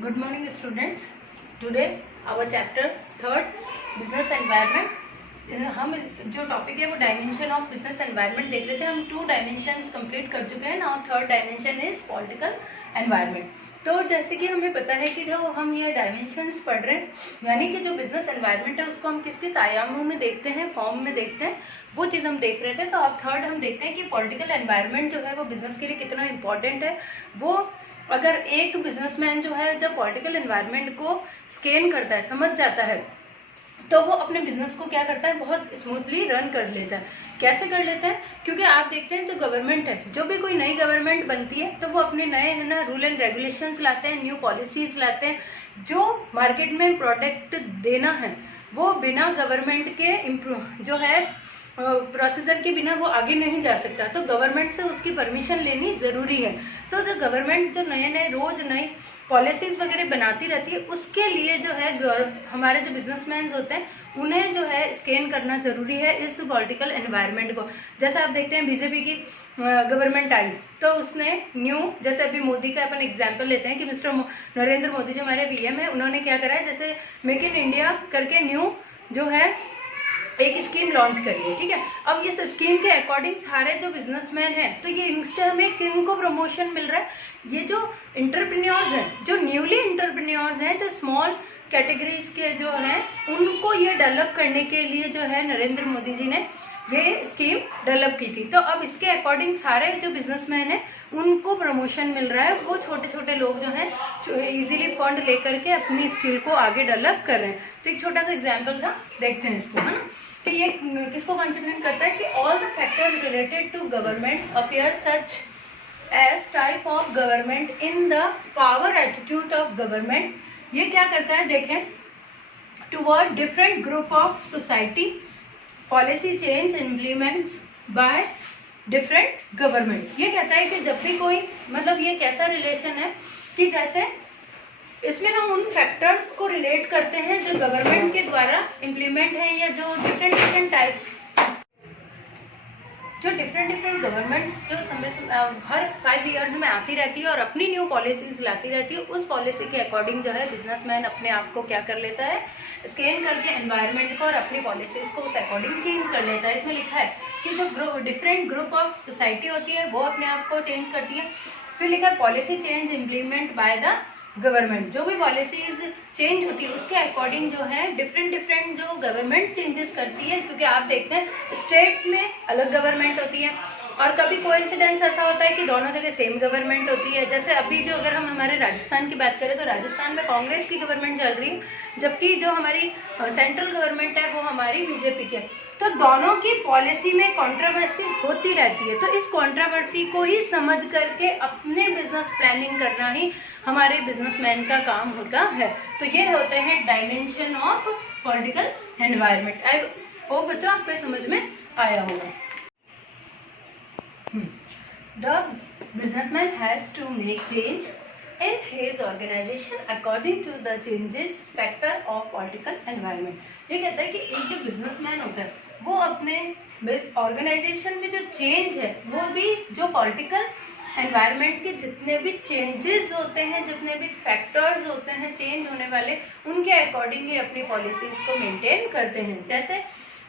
Good morning students. Today our chapter third business environment. हम जो topic है वो डायमेंशन ऑफ बिजनेस एनवायरनमेंट देख रहे थे. हम 2 डायमेंशंस कंप्लीट कर चुके हैं. Now third dimension is political environment. तो जैसे कि हमें पता है कि जो हम ये डायमेंशंस पढ़ रहे हैं, यानी कि जो बिजनेस एनवायरनमेंट है उसको हम किस किस आयामों में देखते हैं, फॉर्म में देखते हैं, वो चीज़ हम देख रहे थे. तो अब थर्ड हम देखते हैं कि पॉलिटिकल एनवायरनमेंट जो है वो बिजनेस के लिए कितना इंपॉर्टेंट है. वो अगर एक बिजनेसमैन जो है जब पॉलिटिकल एनवायरनमेंट को स्कैन करता है, समझ जाता है, तो वो अपने बिजनेस को क्या करता है, बहुत स्मूथली रन कर लेता है. कैसे कर लेता है? क्योंकि आप देखते हैं जो गवर्नमेंट है, जो भी कोई नई गवर्नमेंट बनती है तो वो अपने नए है ना रूल एंड रेगुलेशंस लाते हैं, न्यू पॉलिसीज लाते हैं. जो मार्केट में प्रोडक्ट देना है वो बिना गवर्नमेंट के इम्प्रूव जो है प्रोसीजर के बिना वो आगे नहीं जा सकता. तो गवर्नमेंट से उसकी परमिशन लेनी ज़रूरी है. तो जो गवर्नमेंट जो नए रोज नई पॉलिसीज़ वगैरह बनाती रहती है, उसके लिए जो है हमारे जो बिजनेसमैन होते हैं उन्हें जो है स्कैन करना ज़रूरी है इस पॉलिटिकल एनवायरनमेंट को. जैसे आप देखते हैं बीजेपी की गवर्नमेंट आई तो उसने न्यू, जैसे अभी मोदी का अपन एग्जाम्पल लेते हैं कि मिस्टर नरेंद्र मोदी जो हमारे पीएम है, उन्होंने क्या करा है, जैसे मेक इन इंडिया करके न्यू जो है एक स्कीम लॉन्च करी है. ठीक है. अब इस स्कीम के अकॉर्डिंग सारे जो बिजनेसमैन हैं, तो ये इनसे हमें किनको प्रमोशन मिल रहा है, ये जो इंटरप्रेन्योर्स हैं, जो न्यूली इंटरप्रेन्योर्स हैं, जो स्मॉल कैटेगरीज के जो हैं, उनको ये डेवलप करने के लिए जो है नरेंद्र मोदी जी ने ये स्कीम डेवलप की थी. तो अब इसके अकॉर्डिंग सारे जो बिजनेसमैन हैं उनको प्रमोशन मिल रहा है. वो छोटे छोटे लोग जो हैं इजीली फंड लेकर के अपनी स्किल को आगे डेवलप कर रहे हैं. तो एक छोटा सा एग्जांपल था, देखते हैं इसको, है ना. तो ये किसको कंसिडर करता है कि all the factors related to government affair such as type of government in the power attitude of government. ये क्या करता है, देखें, toward different group of society policy change implements by different government. ये कहता है कि जब भी कोई, मतलब ये कैसा रिलेशन है कि जैसे इसमें हम उन फैक्टर्स को रिलेट करते हैं जो गवर्नमेंट के द्वारा इम्प्लीमेंट है, या जो डिफरेंट टाइप, जो डिफरेंट गवर्नमेंट्स जो हर 5 ईयर्स में आती रहती है और अपनी न्यू पॉलिसीज लाती रहती है. उस पॉलिसी के अकॉर्डिंग जो है बिजनेसमैन अपने आप को क्या कर लेता है, स्कैन करके एनवायरनमेंट को और अपनी पॉलिसीज को उस अकॉर्डिंग चेंज कर लेता है. इसमें लिखा है कि जो डिफरेंट ग्रुप ऑफ सोसाइटी होती है वो अपने आप को चेंज करती है. फिर लिखा है policy change implement by the government. जो भी पॉलिसीज चेंज होती है उसके अकॉर्डिंग जो है डिफरेंट जो गवर्नमेंट चेंजेस करती है. क्योंकि आप देखते हैं स्टेट में अलग गवर्नमेंट होती है और कभी कोइंसिडेंस ऐसा होता है कि दोनों जगह सेम गवर्नमेंट होती है. जैसे अभी जो अगर हम हमारे राजस्थान की बात करें तो राजस्थान में कांग्रेस की गवर्नमेंट चल रही है, जबकि जो हमारी सेंट्रल गवर्नमेंट है वो हमारी बीजेपी की है. तो दोनों की पॉलिसी में कंट्रोवर्सी होती रहती है. तो इस कंट्रोवर्सी को ही समझ करके अपने बिजनेस प्लानिंग करना ही हमारे बिजनेसमैन का काम होता है. तो ये होते हैं dimension of political environment. I hope बच्चों आपको समझ में आया होगा. The businessman has to make change in his organization according to the changes factor of political environment. ये कहता है कि एक जो बिजनेसमैन होता है वो अपने ऑर्गेनाइजेशन में जो चेंज है वो भी जो पॉलिटिकल एनवायरनमेंट के जितने भी चेंजेस होते हैं, जितने भी फैक्टर्स होते हैं चेंज होने वाले, उनके अकॉर्डिंग ही अपनी पॉलिसीज को मेंटेन करते हैं. जैसे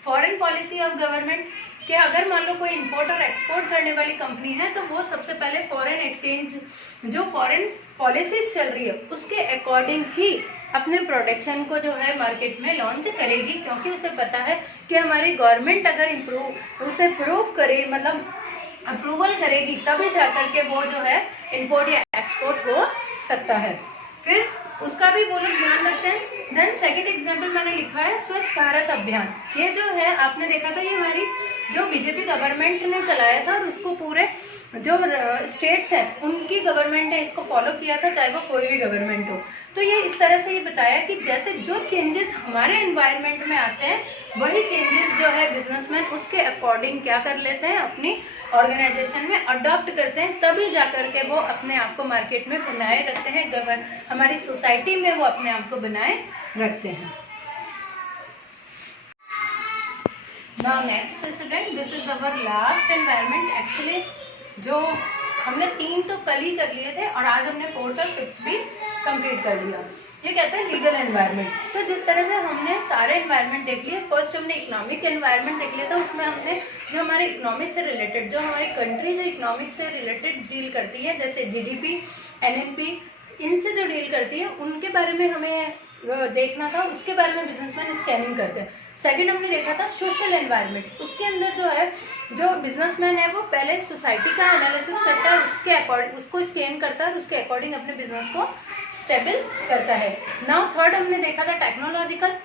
फॉरेन पॉलिसी ऑफ गवर्नमेंट कि अगर मान लो कोई इंपोर्ट और एक्सपोर्ट करने वाली कंपनी है तो वो सबसे पहले फॉरेन एक्सचेंज, जो फॉरेन पॉलिसीज चल रही है उसके अकॉर्डिंग ही अपने प्रोडक्शन को जो है मार्केट में लॉन्च करेगी. क्योंकि उसे पता है कि हमारी गवर्नमेंट अगर उसे प्रूव करे, मतलब अप्रूवल करेगी, तभी जाकर के वो जो है इंपोर्ट या एक्सपोर्ट हो सकता है. फिर उसका भी वो लोग ध्यान रखते हैं. देन सेकंड एग्जांपल मैंने लिखा है स्वच्छ भारत अभियान. ये जो है आपने देखा था, ये हमारी जो बीजेपी गवर्नमेंट ने चलाया था और उसको पूरे जो स्टेट्स हैं उनकी गवर्नमेंट ने इसको फॉलो किया था, चाहे वो कोई भी गवर्नमेंट हो. तो ये इस तरह से ये बताया कि जैसे जो चेंजेस हमारे एनवायरनमेंट में आते हैं वही चेंजेस जो है बिजनेसमैन उसके अकॉर्डिंग क्या कर लेते हैं, अपनी ऑर्गेनाइजेशन में अडॉप्ट करते हैं. तभी जाकर के वो अपने आप को मार्केट में बनाए रखते हैं, हमारी सोसाइटी में वो अपने आप को बनाए रखते हैं. Now next student, this is our last environment. Actually जो हमने 3 तो कल ही कर लिए थे और आज हमने 4th और 5th भी कंप्लीट कर लिया। ये कहते हैं लीगल एनवायरनमेंट। तो जिस तरह से हमने सारे एनवायरनमेंट देख लिए, फर्स्ट हमने इकोनॉमिक एनवायरनमेंट देख लिया था, उसमें हमने जो हमारे इकोनॉमिक से रिलेटेड, जो हमारी कंट्री जो इकोनॉमिक से रिलेटेड डील करती है, जैसे जीडीपी, एनएनपी, इनसे जो डील करती है उनके बारे में हमें देखना था, उसके बारे में बिजनेसमैन स्कैनिंग करते हैं। सेकंड हमने देखा था सोशल एनवायरनमेंट। उसके अंदर जो है, जो बिजनेसमैन है वो पहले सोसाइटी का एनालिसिस करता है, उसके अकॉर्डिंग उसको स्कैन करता है और उसके अकॉर्डिंग अपने बिजनेस को स्टेबल करता है। नाउ थर्ड हमने देखा था टेक्नोलॉजिकल,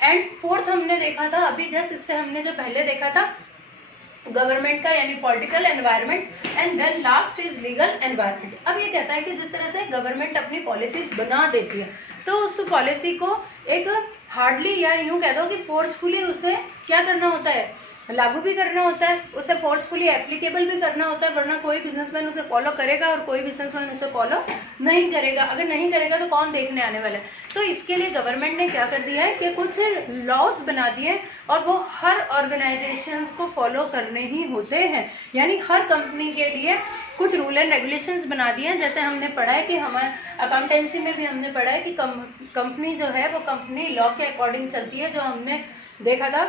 एंड फोर्थ हमने देखा था अभी जस्ट इससे हमने जो पहले देखा था गवर्नमेंट का यानी political environment, and then last is legal environment. अब ये कहता है कि जिस तरह से गवर्नमेंट अपनी पॉलिसीज बना देती है तो उस पॉलिसी को एक हार्डली या यूं कह दो कि फोर्सफुली उसे क्या करना होता है, लागू भी करना होता है, उसे फोर्सफुली एप्लीकेबल भी करना होता है, वरना कोई बिजनेसमैन उसे फॉलो करेगा और कोई बिजनेसमैन उसे फॉलो नहीं करेगा। अगर नहीं करेगा तो कौन देखने आने वाला है। तो इसके लिए गवर्नमेंट ने क्या कर दिया है कि कुछ लॉज बना दिए और वो हर ऑर्गेनाइजेशंस को फॉलो करने ही होते हैं, यानी हर कंपनी के लिए कुछ रूल एंड रेगुलेशंस बना दिए हैं। जैसे हमने पढ़ा है कि हमारे अकाउंटेंसी में भी हमने पढ़ा है कि कंपनी जो है वो कंपनी लॉ के अकॉर्डिंग चलती है, जो हमने देखा था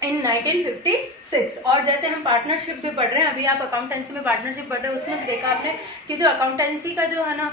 इन 1956। और जैसे हम पार्टनरशिप भी पढ़ रहे हैं, अभी आप अकाउंटेंसी में पार्टनरशिप पढ़ रहे हैं, उसमें देखा आपने कि जो अकाउंटेंसी का जो है ना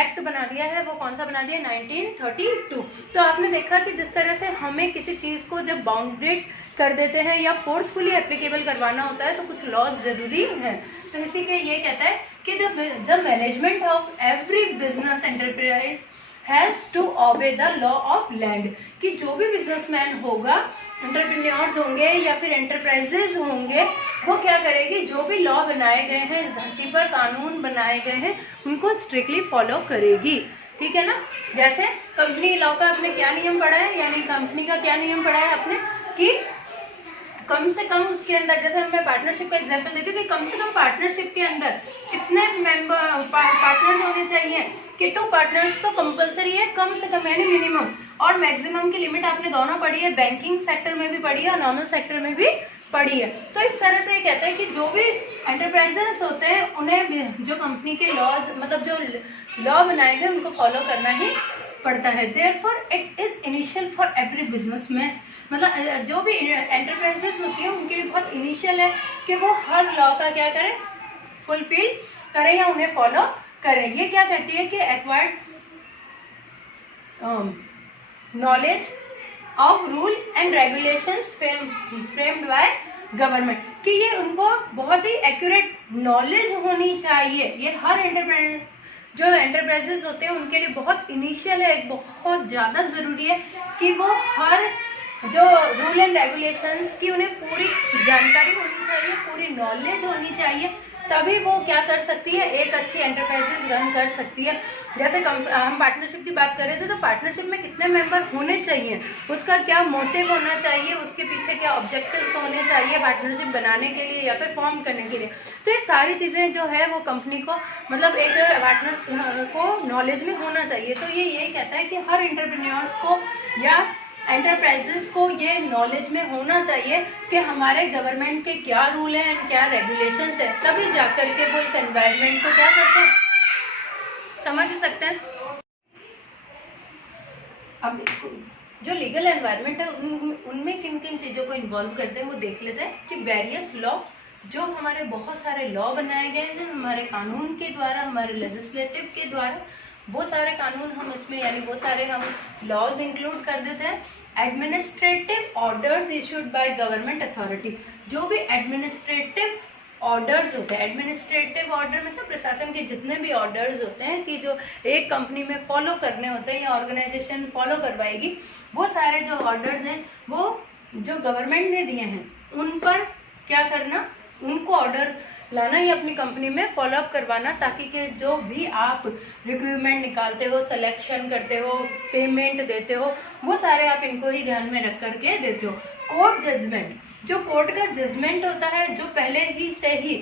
एक्ट बना दिया है वो कौन सा बना दिया, 1932। तो आपने देखा कि जिस तरह से हमें किसी चीज़ को जब बाउंडेड कर देते हैं या फोर्सफुली एप्लीकेबल करवाना होता है तो कुछ लॉज जरूरी हैं। तो इसी के ये कहता है कि the management of every business enterprise has to obey the law of land, कि जो भी बिजनेसमैन होगा, एंटरप्रेन्योर्स होंगे या फिर एंटरप्राइजेज होंगे, वो क्या करेगी, जो भी लॉ बनाए गए हैं इस धरती पर, कानून बनाए गए हैं, उनको स्ट्रिक्टली फॉलो करेगी। ठीक है ना। जैसे कंपनी लॉ का आपने क्या नियम पढ़ा है, यानी कंपनी का क्या नियम पढ़ा है आपने कि कम से कम उसके अंदर, जैसे मैं पार्टनरशिप का एग्जांपल देती हूँ कि कम से कम पार्टनरशिप के अंदर कितने मेंबर पार्टनर्स होने चाहिए, कि 2 पार्टनर्स तो कंपलसरी है कम से कम, यानी मिनिमम, और मैक्सिमम की लिमिट आपने दोनों पढ़ी है, बैंकिंग सेक्टर में भी पढ़ी है और नॉर्मल सेक्टर में भी पढ़ी है। तो इस तरह से ये कहता है कि जो भी एंटरप्राइजेस होते हैं उन्हें जो कंपनी के लॉज, मतलब जो लॉ बनाए गए उनको फॉलो करना ही पड़ता है। Therefore it is initial for every businessman, मतलब जो भी एंटरप्राइजेस होती है उनके लिए बहुत इनिशियल है कि वो हर लॉ का क्या करें, फुलफिल करें या उन्हें फॉलो करें। ये क्या कहती है कि acquired knowledge of rule and regulations framed by government, कि ये उनको बहुत ही एक्यूरेट नॉलेज होनी चाहिए। ये हर जो एंटरप्राइजेस होते हैं उनके लिए बहुत इनिशियल है, बहुत ज़्यादा ज़रूरी है कि वो हर जो रूल एंड रेगुलेशंस की उन्हें पूरी जानकारी होनी चाहिए, पूरी नॉलेज होनी चाहिए, तभी वो क्या कर सकती है, एक अच्छी एंटरप्राइजेस रन कर सकती है। जैसे हम पार्टनरशिप की बात कर रहे थे, तो पार्टनरशिप में कितने मेंबर होने चाहिए, उसका क्या मोटिव होना चाहिए, उसके पीछे क्या ऑब्जेक्टिव्स होने चाहिए पार्टनरशिप बनाने के लिए या फिर फॉर्म करने के लिए। तो ये सारी चीज़ें जो है वो कंपनी को, मतलब एक पार्टनर को नॉलेज में होना चाहिए। तो ये यही कहता है कि हर एंटरप्रेन्योर्स को या एंटरप्राइजेस को ये नॉलेज में होना चाहिए कि हमारे गवर्नमेंट के क्या रूल हैं एंड क्या रेगुलेशंस है, तभी जाकर के वो इस एनवायरनमेंट को क्या करते हैं, समझ सकते हैं। अब जो लीगल एनवायरनमेंट है उनमें किन किन चीज़ों को इन्वॉल्व करते हैं वो देख लेते हैं कि वेरियस लॉ, जो हमारे बहुत सारे लॉ बनाए गए हैं हमारे कानून के द्वारा, हमारे लेजिस्लेटिव के द्वारा, वो सारे कानून हम इसमें, यानी वो सारे हम लॉज इंक्लूड कर देते हैं। Administrative orders issued by government authority, जो भी एडमिनिस्ट्रेटिव ऑर्डर्स होते हैं, एडमिनिस्ट्रेटिव ऑर्डर मतलब प्रशासन के जितने भी ऑर्डर्स होते हैं कि जो एक कंपनी में फॉलो करने होते हैं या ऑर्गेनाइजेशन फॉलो करवाएगी, वो सारे जो ऑर्डर्स हैं वो जो गवर्नमेंट ने दिए हैं उन पर क्या करना, उनको ऑर्डर लाना या अपनी कंपनी में फॉलोअप करवाना, ताकि कि जो भी आप रिक्रूटमेंट निकालते हो, सिलेक्शन करते हो, पेमेंट देते हो, वो सारे आप इनको ही ध्यान में रख करके देते हो। कोर्ट जजमेंट, जो कोर्ट का जजमेंट होता है जो पहले ही से ही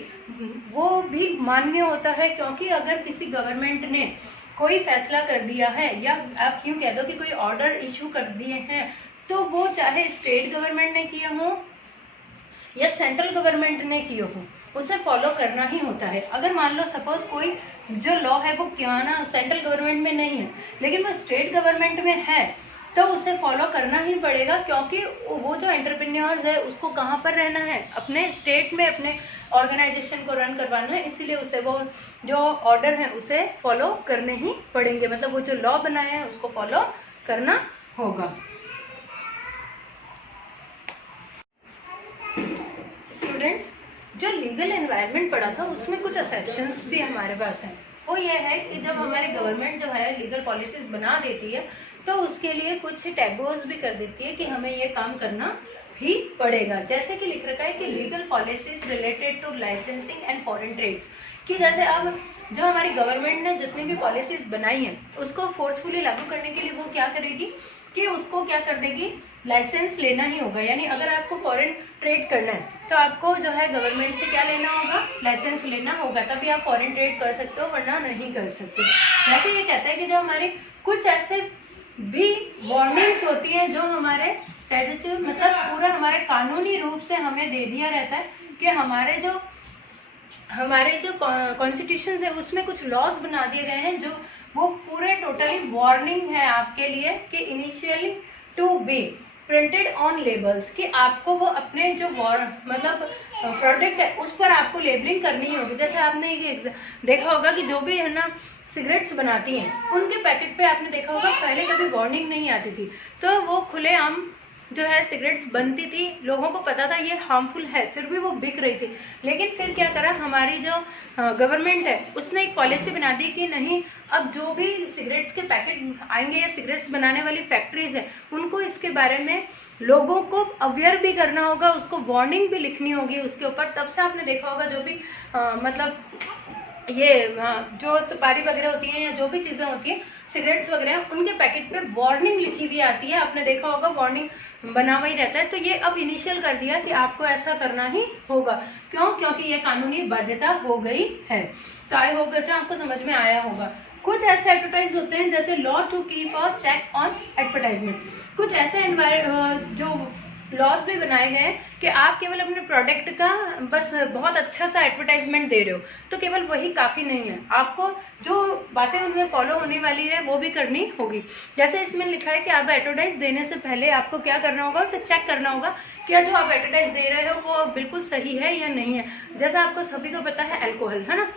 वो भी मान्य होता है, क्योंकि अगर किसी गवर्नमेंट ने कोई फैसला कर दिया है या आप यूँ कह दो कि कोई ऑर्डर इशू कर दिए हैं, तो वो चाहे स्टेट गवर्नमेंट ने किए हों या सेंट्रल गवर्नमेंट ने किए हों, उसे फॉलो करना ही होता है। अगर मान लो सपोज कोई जो लॉ है वो क्या ना सेंट्रल गवर्नमेंट में नहीं है लेकिन वो स्टेट गवर्नमेंट में है, तो उसे फॉलो करना ही पड़ेगा, क्योंकि वो जो एंटरप्रेन्योर्स है उसको कहाँ पर रहना है, अपने स्टेट में अपने ऑर्गेनाइजेशन को रन करवाना है, इसीलिए उसे वो जो ऑर्डर है उसे फॉलो करने ही पड़ेंगे, मतलब वो जो लॉ बनाए हैं उसको फॉलो करना होगा। स्टूडेंट्स, जो लीगल एनवायरनमेंट पढ़ा था उसमें कुछ एक्सेप्शंस भी हमारे पास हैं। वो ये है कि जब हमारी गवर्नमेंट जो है लीगल पॉलिसीज बना देती है तो उसके लिए कुछ टैबोज भी कर देती है कि हमें ये काम करना भी पड़ेगा। जैसे कि लिख रखा है कि legal policies related to licensing and foreign trades, कि जैसे अब जो हमारी गवर्नमेंट ने जितनी भी पॉलिसीज बनाई हैं उसको फोर्सफुली लागू करने के लिए वो क्या करेगी कि उसको क्या कर देगी, लाइसेंस लेना ही होगा। यानी अगर आपको फॉरेन ट्रेड करना है तो आपको जो है गवर्नमेंट से क्या लेना होगा, लाइसेंस लेना होगा, तभी आप फॉरेन ट्रेड कर सकते हो, वरना नहीं कर सकते। वैसे ये कहता है कि जो हमारे कुछ ऐसे भी वार्निंग्स होती है जो हमारे स्टैट्यूट मतलब पूरा हमारे कानूनी रूप से हमें दे दिया रहता है कि हमारे जो कॉन्स्टिट्यूशन है उसमें कुछ लॉज बना दिए गए हैं जो वो पूरे टोटली वार्निंग है आपके लिए कि initially to be printed on labels, कि आपको वो अपने जो मतलब प्रोडक्ट है उस पर आपको लेबलिंग करनी ही होगी। जैसे आपने ये देखा होगा कि जो भी है ना सिगरेट्स बनाती हैं उनके पैकेट पे आपने देखा होगा पहले कभी वार्निंग नहीं आती थी, तो वो खुलेआम जो है सिगरेट्स बनती थी, लोगों को पता था ये हार्मफुल है, फिर भी वो बिक रही थी। लेकिन फिर क्या करा हमारी जो गवर्नमेंट है उसने एक पॉलिसी बना दी कि नहीं, अब जो भी सिगरेट्स के पैकेट आएंगे या सिगरेट्स बनाने वाली फैक्ट्रीज है उनको इसके बारे में लोगों को अवेयर भी करना होगा, उसको वार्निंग भी लिखनी होगी उसके ऊपर। तब से आपने देखा होगा जो भी मतलब ये जो सुपारी वगैरह होती है या जो भी चीज़ें होती हैं सिगरेट्स वगैरह उनके पैकेट पे वार्निंग लिखी हुई आती है, आपने देखा होगा वार्निंग बना हुआ ही रहता है। तो ये अब इनिशियल कर दिया कि आपको ऐसा करना ही होगा, क्यों, क्योंकि ये कानूनी बाध्यता हो गई है। तो आई होप बच्चा आपको समझ में आया होगा। कुछ ऐसे एडवर्टाइज होते हैं जैसे law to keep a check on advertisement, कुछ ऐसे जो लॉज भी बनाए गए हैं कि आप केवल अपने प्रोडक्ट का बस बहुत अच्छा सा एडवर्टाइजमेंट दे रहे हो तो केवल वही काफ़ी नहीं है, आपको जो बातें उनमें फॉलो होने वाली है वो भी करनी होगी। जैसे इसमें लिखा है कि आप एडवर्टाइज देने से पहले आपको क्या करना होगा, उसे चेक करना होगा क्या जो आप एडवर्टाइज दे रहे हो वो बिल्कुल सही है या नहीं है। जैसा आपको सभी को पता है अल्कोहल है ना,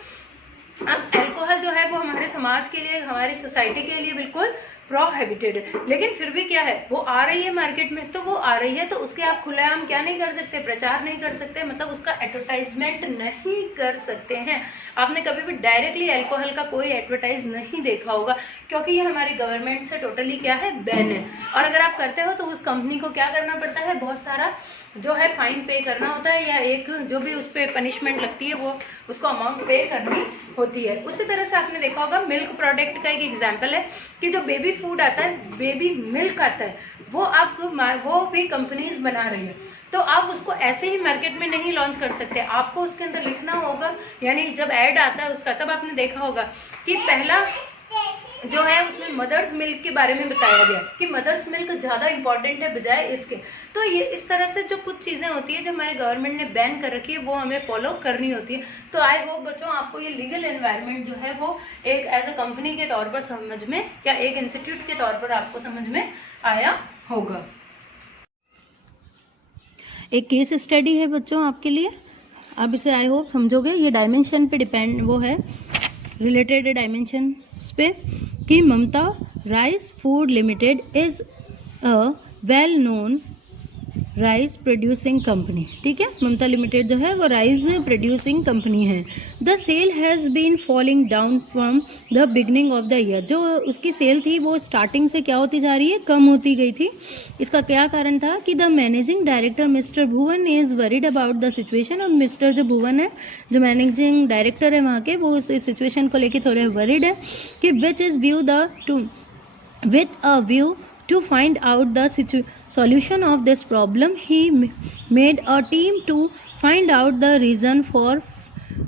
अब अल्कोहल जो है वो हमारे समाज के लिए, हमारी सोसाइटी के लिए बिल्कुल प्रोहिबिटेड है, लेकिन फिर भी क्या है वो आ रही है मार्केट में, तो वो आ रही है तो उसके आप खुलेआम क्या नहीं कर सकते, प्रचार नहीं कर सकते, मतलब उसका एडवर्टाइजमेंट नहीं कर सकते हैं। आपने कभी भी डायरेक्टली अल्कोहल का कोई एडवर्टाइज नहीं देखा होगा क्योंकि ये हमारी गवर्नमेंट से टोटली क्या है, बैन है। और अगर आप करते हो तो उस कंपनी को क्या करना पड़ता है, बहुत सारा जो है फाइन पे करना होता है या एक जो भी उस पर पनिशमेंट लगती है वो उसको अमाउंट पे करनी होती है। उसी तरह से आपने देखा होगा मिल्क प्रोडक्ट का एक एग्जांपल है कि जो बेबी फूड आता है, बेबी मिल्क आता है, वो भी कंपनीज बना रही है, तो आप उसको ऐसे ही मार्केट में नहीं लॉन्च कर सकते, आपको उसके अंदर लिखना होगा। यानी जब ऐड आता है उसका तब आपने देखा होगा कि पहला जो है उसमें मदर्स मिल्क के बारे में बताया गया कि मदर्स मिल्क ज़्यादा इंपॉर्टेंट है बजाय इसके। तो ये इस तरह से जो कुछ चीज़ें होती है जो हमारे गवर्नमेंट ने बैन कर रखी है वो हमें फॉलो करनी होती है। तो आई होप बच्चों आपको ये लीगल एनवायरनमेंट जो है वो एक एज अ कंपनी के तौर पर समझ में या एक इंस्टीट्यूट के तौर पर आपको समझ में आया होगा। एक केस स्टडी है बच्चों आपके लिए, आप इसे आई होप समझोगे। ये डायमेंशन पे डिपेंड वो है, रिलेटेड डायमेंशन पे कि Mamta rice food limited is a well known rice producing company. ठीक है, ममता लिमिटेड जो है वो राइस प्रोड्यूसिंग कंपनी है। The sale has been falling down from the beginning of the year. जो उसकी सेल थी वो स्टार्टिंग से क्या होती जा रही है, कम होती गई थी। इसका क्या कारण था कि the managing director mister Bhuvan is worried about the situation. और मिस्टर जो भुवन है, जो मैनेजिंग डायरेक्टर है वहाँ के, वो इस सिचुएशन को लेकर थोड़े वरीड है कि which is view the two with a view to find out the solution of this problem, he made a team to find out the reason for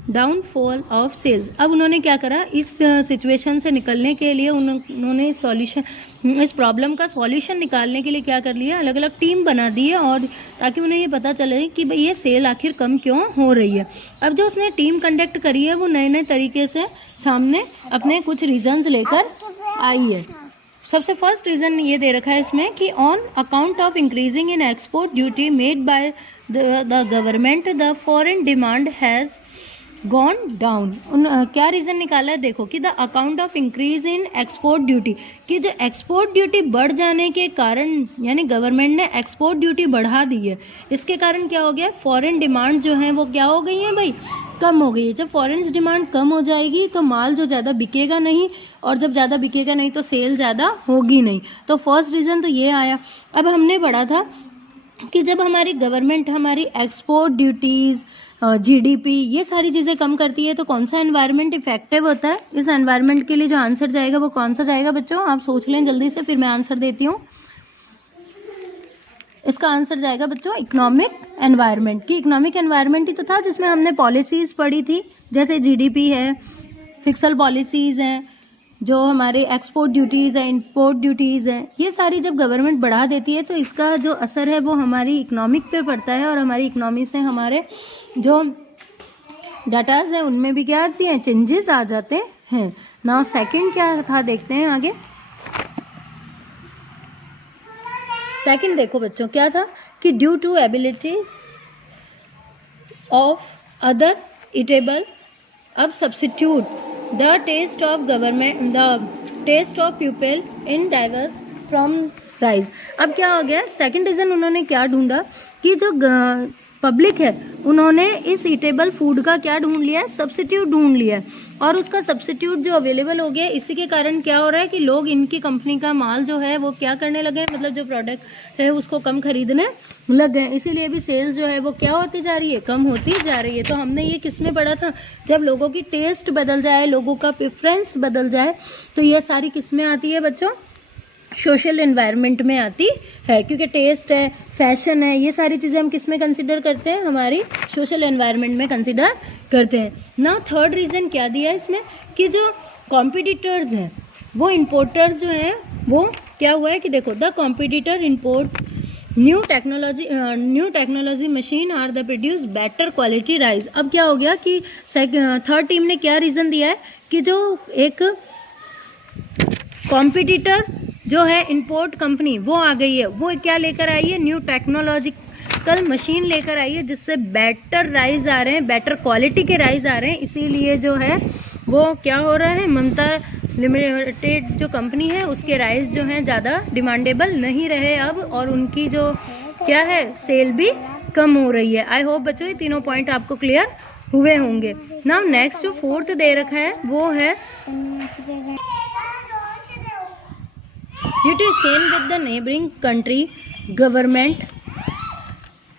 downfall of sales. अब उन्होंने क्या करा, इस सिचुएशन से निकलने के लिए उन्होंने इस प्रॉब्लम का सॉल्यूशन निकालने के लिए क्या कर लिया, अलग अलग टीम बना दी है, और ताकि उन्हें ये पता चले कि भाई ये सेल आखिर कम क्यों हो रही है। अब जो उसने टीम कंडक्ट करी है वो नए नए तरीके से सामने अपने कुछ रीजंस लेकर आई है। सबसे फर्स्ट रीज़न ये दे रखा है इसमें कि on account of increasing in export duty made by the government the foreign demand has gone down. क्या रीज़न निकाला है, देखो कि the account of increase in export duty, कि जो एक्सपोर्ट ड्यूटी बढ़ जाने के कारण, यानी गवर्नमेंट ने एक्सपोर्ट ड्यूटी बढ़ा दी है, इसके कारण क्या हो गया, फॉरेन डिमांड जो है वो क्या हो गई है भाई, कम हो गई है। जब फॉरेन डिमांड कम हो जाएगी तो माल जो ज़्यादा बिकेगा नहीं, और जब ज़्यादा बिकेगा नहीं तो सेल ज़्यादा होगी नहीं। तो फर्स्ट रीज़न तो ये आया। अब हमने पढ़ा था कि जब हमारी गवर्नमेंट हमारी एक्सपोर्ट ड्यूटीज़, जीडीपी, ये सारी चीज़ें कम करती है तो कौन सा एनवायरनमेंट इफेक्टिव होता है। इस एनवायरनमेंट के लिए जो आंसर जाएगा वो कौन सा जाएगा बच्चों, आप सोच लें जल्दी से, फिर मैं आंसर देती हूँ। इसका आंसर जाएगा बच्चों इकोनॉमिक एनवायरनमेंट, की इकोनॉमिक एनवायरनमेंट ही तो था जिसमें हमने पॉलिसीज़ पढ़ी थी, जैसे जीडीपी है, फिक्सल पॉलिसीज़ हैं, जो हमारे एक्सपोर्ट ड्यूटीज़ है, इंपोर्ट ड्यूटीज़ हैं, ये सारी जब गवर्नमेंट बढ़ा देती है तो इसका जो असर है वो हमारी इकोनॉमिक पे पड़ता है, और हमारी इकोनॉमी से हमारे जो डाटाज हैं उनमें भी क्या आती हैं, चेंजेस आ जाते हैं। नाउ सेकंड क्या था देखते हैं आगे। सेकंड देखो बच्चों क्या था कि due to abilities of other eatable, अब substitute the taste of government, the taste of people in diverse from rice. अब क्या हो गया, सेकंड रीज़न उन्होंने क्या ढूंढा कि जो पब्लिक है उन्होंने इस ईटेबल फूड का क्या ढूंढ लिया है, सब्सिट्यूट ढूंढ लिया है, और उसका सब्सिट्यूट जो अवेलेबल हो गया, इसी के कारण क्या हो रहा है कि लोग इनकी कंपनी का माल जो है वो क्या करने लगे, मतलब जो प्रोडक्ट है उसको कम खरीदने लग गए, इसीलिए भी सेल्स जो है वो क्या होती जा रही है, कम होती जा रही है। तो हमने ये किस में पढ़ा था, जब लोगों की टेस्ट बदल जाए, लोगों का प्रेफरेंस बदल जाए, तो ये सारी किस में आती है बच्चों, सोशल एनवायरनमेंट में आती है, क्योंकि टेस्ट है, फैशन है, ये सारी चीज़ें हम किस में कंसिडर करते हैं, हमारी सोशल एनवायरनमेंट में कंसिडर करते हैं ना। थर्ड रीज़न क्या दिया है इसमें कि जो कॉम्पिटिटर्स हैं वो इम्पोर्टर्स जो हैं वो क्या हुआ है कि देखो, the competitor import new technology machine are the produce better quality rice. अब क्या हो गया कि थर्ड टीम ने क्या रीज़न दिया है कि जो एक कॉम्पिटिटर जो है इंपोर्ट कंपनी वो आ गई है, वो क्या लेकर आई है, न्यू टेक्नोलॉजिकल मशीन लेकर आई है, जिससे बेटर राइस आ रहे हैं, बेटर क्वालिटी के राइस आ रहे हैं। इसीलिए जो है वो क्या हो रहा है, ममता लिमिटेड जो कंपनी है उसके राइस जो हैं ज़्यादा डिमांडेबल नहीं रहे अब, और उनकी जो क्या है सेल भी कम हो रही है। आई होप बच्चों ये तीनों पॉइंट आपको क्लियर हुए होंगे। नाउ नेक्स्ट जो फोर्थ दे रखा है वो है due to stain with the neighboring country government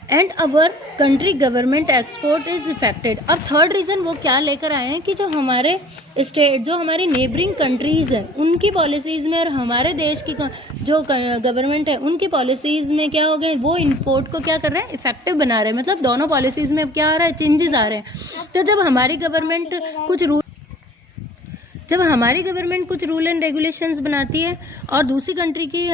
and our country government export is affected। अब थर्ड रीज़न वो क्या लेकर आए हैं कि जो हमारे स्टेट, जो हमारी नेबरिंग कंट्रीज़ हैं उनकी पॉलिसीज़ में और हमारे देश की जो गवर्नमेंट है उनकी पॉलिसीज़ में क्या हो गए, वो इंपोर्ट को क्या कर रहे हैं, इफेक्टिव बना रहे हैं। मतलब दोनों पॉलिसीज़ में अब क्या आ रहा है, चेंजेस आ रहे हैं। तो जब हमारी गवर्नमेंट कुछ रूल एंड रेगुलेशंस बनाती है और दूसरी कंट्री की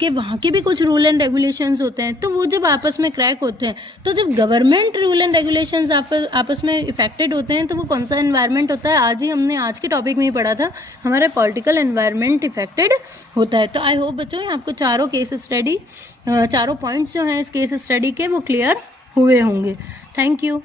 के वहाँ के भी कुछ रूल एंड रेगुलेशंस होते हैं, तो वो जब आपस में क्रैक होते हैं, तो जब गवर्नमेंट रूल एंड रेगुलेशंस आपस में इफेक्टेड होते हैं, तो वो कौन सा एनवायरनमेंट होता है, आज ही हमने आज के टॉपिक में ही पढ़ा था, हमारा पॉलिटिकल एनवायरनमेंट इफेक्टेड होता है। तो आई होप बच्चों आपको चारों केस स्टडी, चारों पॉइंट्स जो हैं इस केस स्टडी के वो क्लियर हुए होंगे। Thank you.